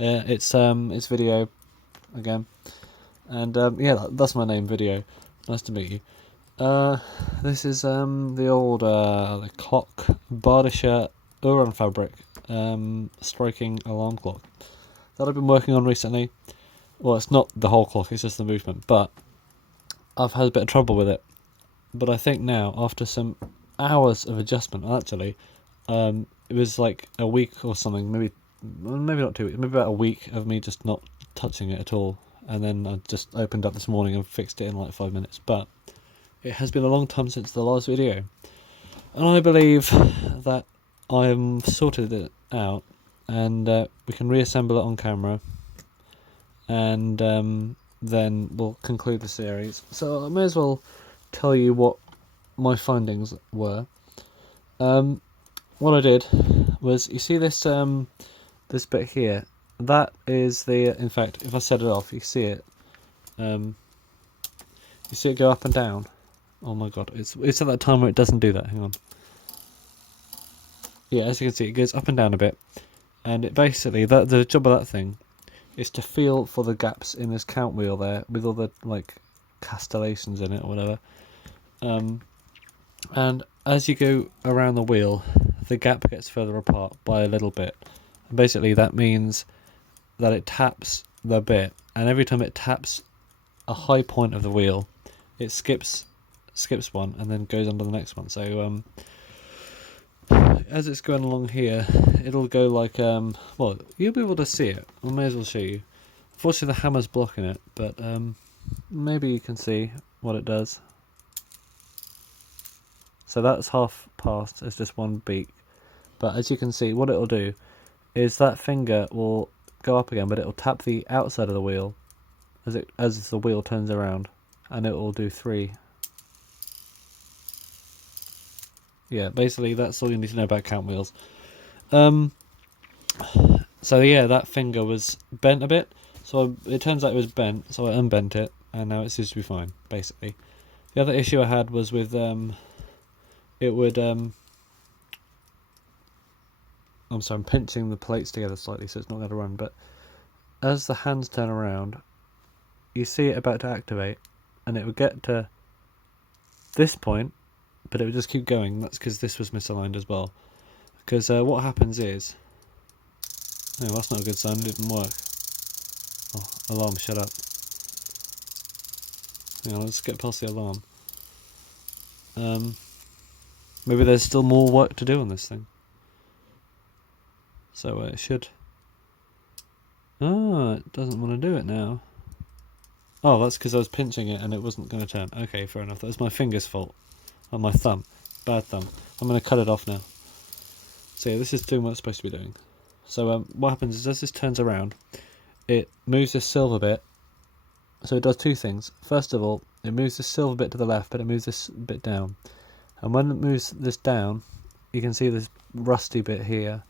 It's video again, and yeah, that's my name, Video. Nice to meet you. This is the old the clock, Badische Uran fabric striking alarm clock that I've been working on recently. Well, it's not the whole clock; it's just the movement. But I've had a bit of trouble with it. But I think now, after some hours of adjustment, actually, it was like a week or something, maybe not 2 weeks, maybe about a week of me just not touching it at all, and then I just opened up this morning and fixed it in like 5 minutes. But it has been a long time since the last video, and I believe that I'm sorted it out, and we can reassemble it on camera, and then we'll conclude the series. So I may as well tell you what my findings were. What I did was, you see this this bit here, that is the, in fact, if I set it off, you see it, you see it go up and down. Oh my god, it's at that time where it doesn't do that. Hang on. Yeah, as you can see, it goes up and down a bit, and it basically, the job of that thing is to feel for the gaps in this count wheel there, with all the like castellations in it or whatever. And as you go around the wheel, the gap gets further apart by a little bit. And basically, that means that it taps the bit, and every time it taps a high point of the wheel, it skips one and then goes on to the next one. So as it's going along here, it'll go like well, you'll be able to see it. I may as well show you. Unfortunately, the hammer's blocking it, but maybe you can see what it does. So that's half past, it's just one beat. But as you can see, what it'll do is that finger will go up again, but it'll tap the outside of the wheel as the wheel turns around, and it will do 3. Yeah, basically that's all you need to know about count wheels. So yeah, that finger was bent a bit, so it turns out it was bent, so I unbent it, and now it seems to be fine, basically. The other issue I had was with it would I'm sorry, I'm pinching the plates together slightly so it's not going to run, but as the hands turn around, you see it about to activate, and it would get to this point, but it would just keep going. That's because this was misaligned as well. Because what happens is, no, that's not a good sign, it didn't work. Oh, alarm, shut up. Hang on, let's get past the alarm. Maybe there's still more work to do on this thing. So it should... Oh, it doesn't want to do it now. Oh, that's because I was pinching it and it wasn't going to turn. Okay, fair enough. That was my finger's fault. On my thumb. Bad thumb. I'm going to cut it off now. So yeah, this is doing what it's supposed to be doing. So what happens is, as this turns around, it moves this silver bit. So it does 2 things. First of all, it moves this silver bit to the left, but it moves this bit down. And when it moves this down, you can see this rusty bit here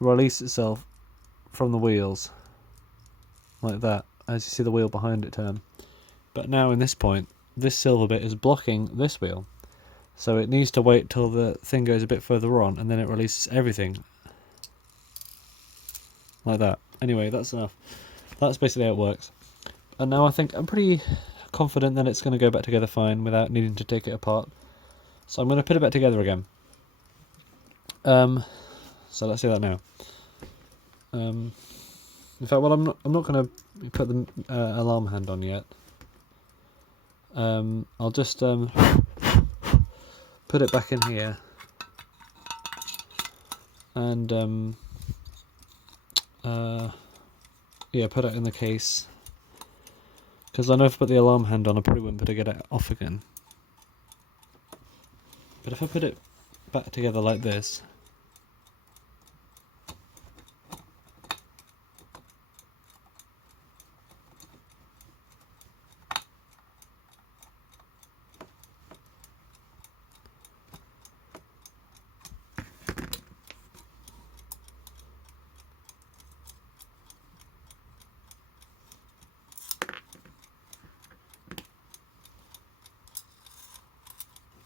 release itself from the wheels, like that, as you see the wheel behind it turn. But now in this point, this silver bit is blocking this wheel. So it needs to wait till the thing goes a bit further on, and then it releases everything. Like that. Anyway, that's enough. That's basically how it works. And now I think I'm pretty confident that it's going to go back together fine without needing to take it apart. So I'm going to put it back together again. So let's do that now. In fact, well, I'm not going to put the alarm hand on yet. I'll just put it back in here, and yeah, put it in the case. Because I know if I put the alarm hand on, I probably wouldn't be able to get it off again. But if I put it back together like this,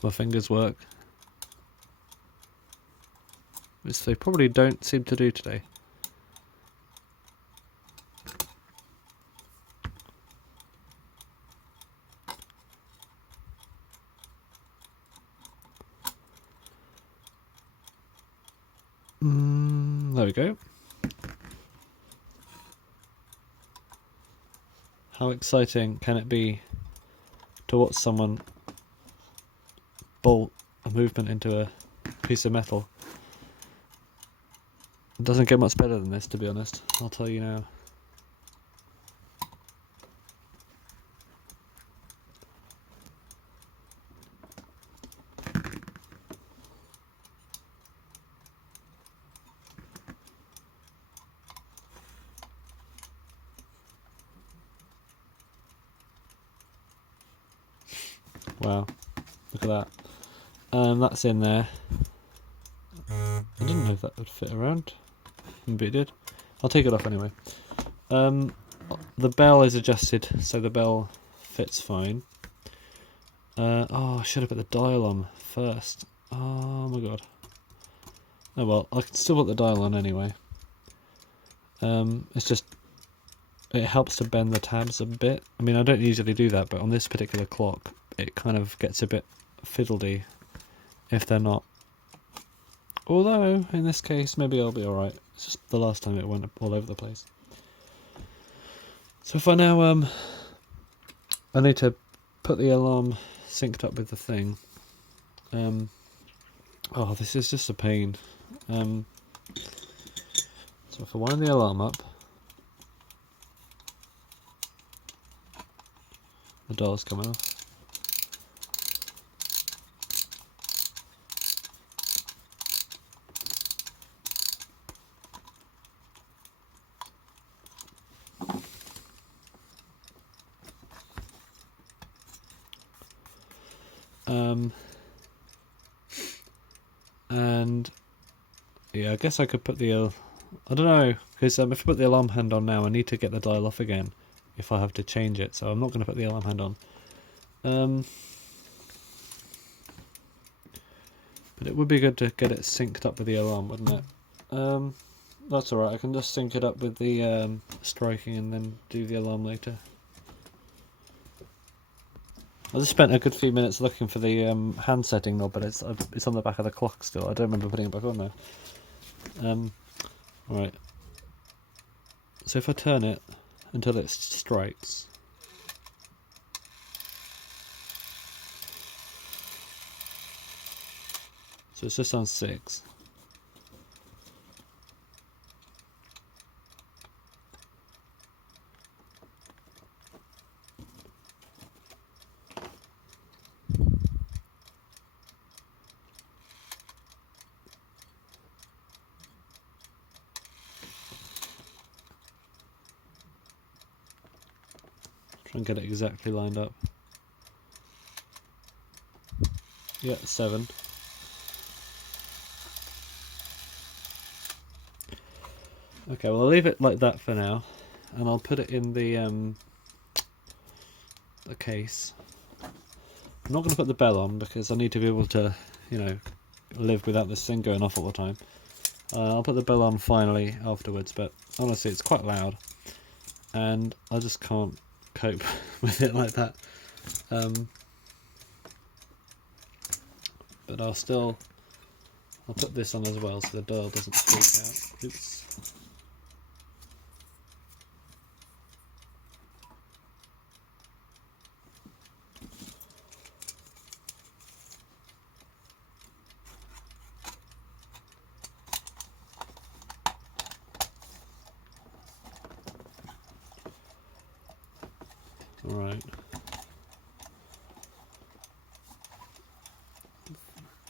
my fingers work, which they probably don't seem to do today. there we go. How exciting can it be to watch someone bolt a movement into a piece of metal? It doesn't get much better than this, to be honest. I'll tell you now. Wow, look at that. That's in there. I didn't know if that would fit around, but it did. I'll take it off anyway. The bell is adjusted, so the bell fits fine. Oh, I should have put the dial on first. Oh my god. Oh well, I can still put the dial on anyway. It's just, it helps to bend the tabs a bit. I mean, I don't usually do that, but on this particular clock, it kind of gets a bit fiddly if they're not. Although, in this case, maybe I'll be alright. It's just the last time it went all over the place. So if I now, I need to put the alarm synced up with the thing. Oh, this is just a pain. So if I wind the alarm up, the dial's coming off. And yeah, I guess I could put the I don't know, because if I put the alarm hand on now, I need to get the dial off again if I have to change it, so I'm not going to put the alarm hand on. But it would be good to get it synced up with the alarm, wouldn't it? That's alright, I can just sync it up with the striking and then do the alarm later. I just spent a good few minutes looking for the hand setting knob, but it's on the back of the clock still. I don't remember putting it back on there. Right. So if I turn it until it strikes. So it's just on 6. Try and get it exactly lined up. Yeah, 7. Okay, well I'll leave it like that for now, and I'll put it in the case. I'm not going to put the bell on because I need to be able to, you know, live without this thing going off all the time. I'll put the bell on finally afterwards, but honestly it's quite loud, and I just can't cope with it like that. But I'll put this on as well so the dial doesn't freak out. Oops. Alright.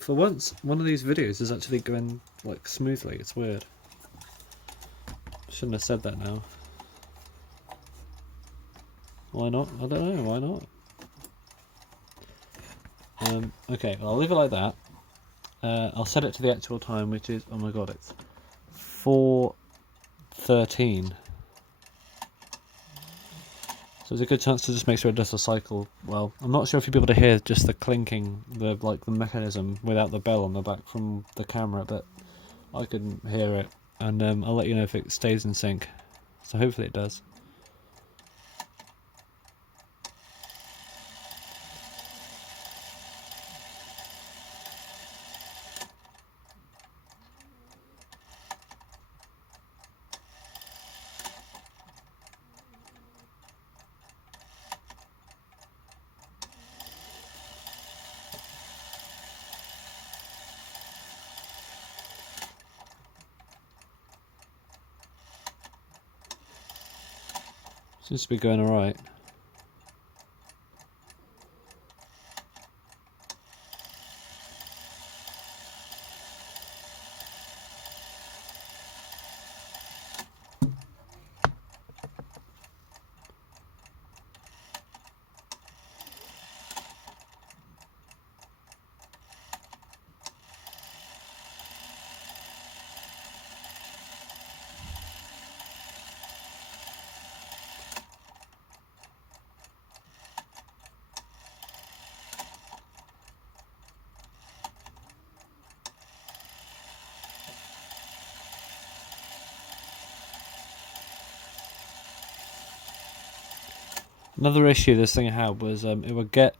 For once, one of these videos is actually going like smoothly. It's weird. Shouldn't have said that now. Why not? I don't know. Why not? Okay, well, I'll leave it like that. I'll set it to the actual time, which is, oh my god, it's 4:13. So there's a good chance to just make sure it does a cycle well. I'm not sure if you'll be able to hear just the clinking, the mechanism without the bell on the back from the camera, but I can hear it, and I'll let you know if it stays in sync. So hopefully it does. Seems to be going alright. Another issue this thing had was it would get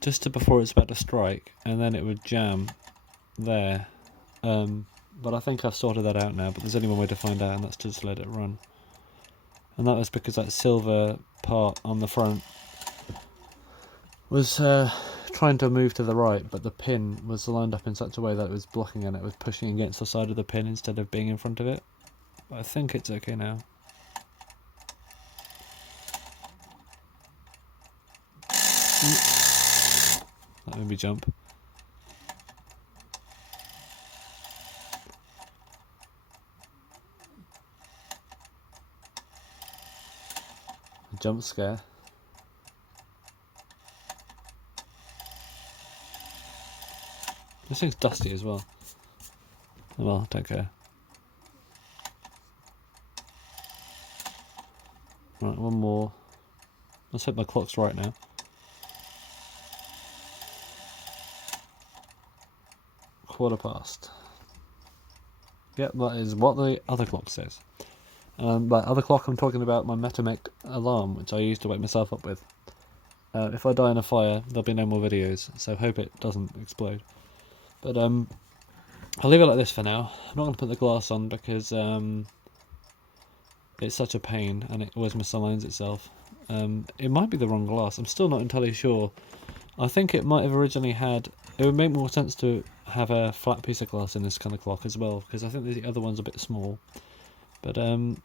just to before it's about to strike, and then it would jam there. But I think I've sorted that out now, but there's only one way to find out, and that's to just let it run. And that was because that silver part on the front was trying to move to the right, but the pin was lined up in such a way that it was blocking and it was pushing against the side of the pin instead of being in front of it. But I think it's okay now. That made me jump. Jump scare. This thing's dusty as well. Well, don't care. Right, one more. Let's hope my clock's right now. Quarter past. Yep, that is what the other clock says. By other clock I'm talking about my Penultimate alarm, which I used to wake myself up with. If I die in a fire, there'll be no more videos, so hope it doesn't explode. But I'll leave it like this for now. I'm not going to put the glass on because it's such a pain and it always misaligns itself. It might be the wrong glass, I'm still not entirely sure. I think it might have originally had... It would make more sense to have a flat piece of glass in this kind of clock as well, because I think the other one's a bit small. But I'll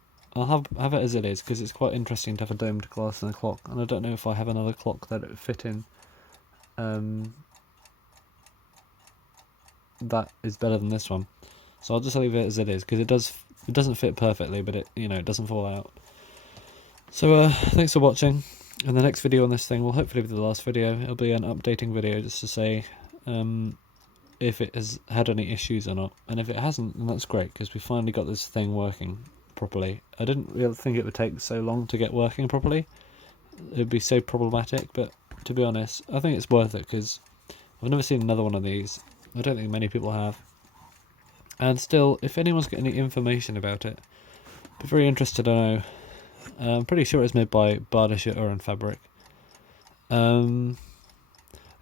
have it as it is, because it's quite interesting to have a domed glass in a clock, and I don't know if I have another clock that it would fit in. That is better than this one, so I'll just leave it as it is, because it doesn't fit perfectly, but it doesn't fall out. So thanks for watching, and the next video on this thing will hopefully be the last video. It'll be an updating video just to say if it has had any issues or not, and if it hasn't, then that's great, because we finally got this thing working properly. I didn't really think it would take so long to get working properly. It would be so problematic, but to be honest, I think it's worth it, because I've never seen another one of these. I don't think many people have. And still, if anyone's got any information about it, I'd be very interested to know. I'm pretty sure it's made by Badische fabric.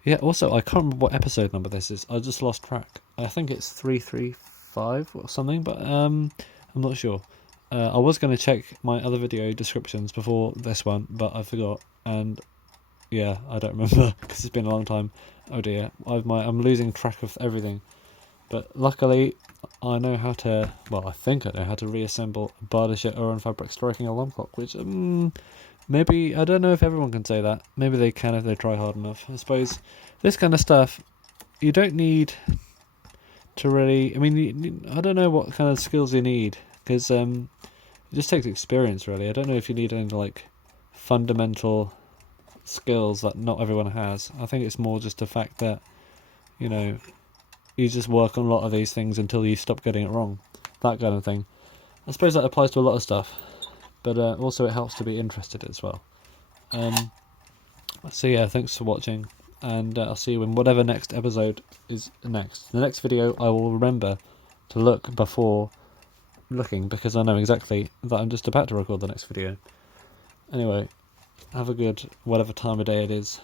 Yeah, also, I can't remember what episode number this is. I just lost track. I think it's 335 or something, but I'm not sure. I was going to check my other video descriptions before this one, but I forgot. And yeah, I don't remember because it's been a long time. Oh dear, I'm losing track of everything. But luckily, I know how to. Well, I think I know how to reassemble a Badische fabric striking alarm clock, which maybe, I don't know if everyone can say that. Maybe they can if they try hard enough. I suppose this kind of stuff, you don't need to really... I mean, I don't know what kind of skills you need, because it just takes experience, really. I don't know if you need any, like, fundamental skills that not everyone has. I think it's more just the fact that, you just work on a lot of these things until you stop getting it wrong. That kind of thing. I suppose that applies to a lot of stuff. But also it helps to be interested as well. So yeah, thanks for watching, and I'll see you in whatever next episode is next. The next video I will remember to look before looking, because I know exactly that I'm just about to record the next video. Anyway, have a good whatever time of day it is.